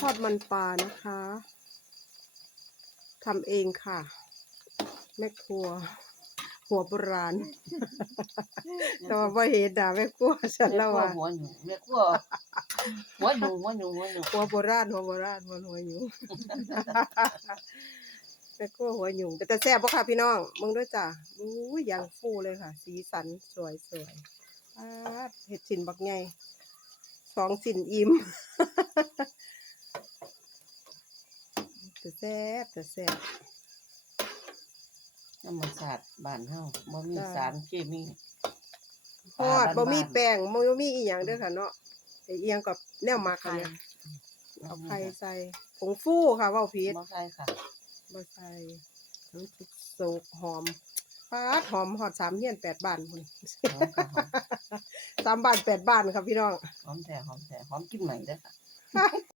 ทอดมันปลานะคะทำเองค่ะ แม่ครัว หัวโบราณ แต่ว่าบ่เห็นด่าแม่ครัวฉันแม่แล้วครัวว่าหัวหนูแม่ครัวหัวหนูหัวหนูหัวหนูหัวโบราณหัวโบราณหัวหัวอยู่แม่ครัวหัวอยู่แต่แซ่บบ่ค่ะพี่น้องมึงด้วยจ้ะอู้ยอย่างฟูเลยค่ะ สีสันสวยสวยปาดเห็ดชิ้นบักไงสองชิ้นอิ่ม แต่แซ่บแต่แซ่บธรรมศาสตร์บ้านเฮาบ่มีจ้ะสารเคมีทอดปลาบ่มีบ้านๆแป้งบ่มีอีหยังเด้อค่ะเนาะไอ้เอียงกับแนวหมักไข่ค่ะเนี่ยเอาไข่ใส่ผงฟูค่ะเว้าผิดบ่ใช่ค่ะบ่ใส่น้ำซุปโซกหอมปาดหอมฮอดสามเฮียนแปดบ้านพุ่นหอมค่ะหอมสามบ้านแปดบ้านค่ะพี่น้อง หอมแท้หอมแท้หอมกินใหม่เด้อค่ะ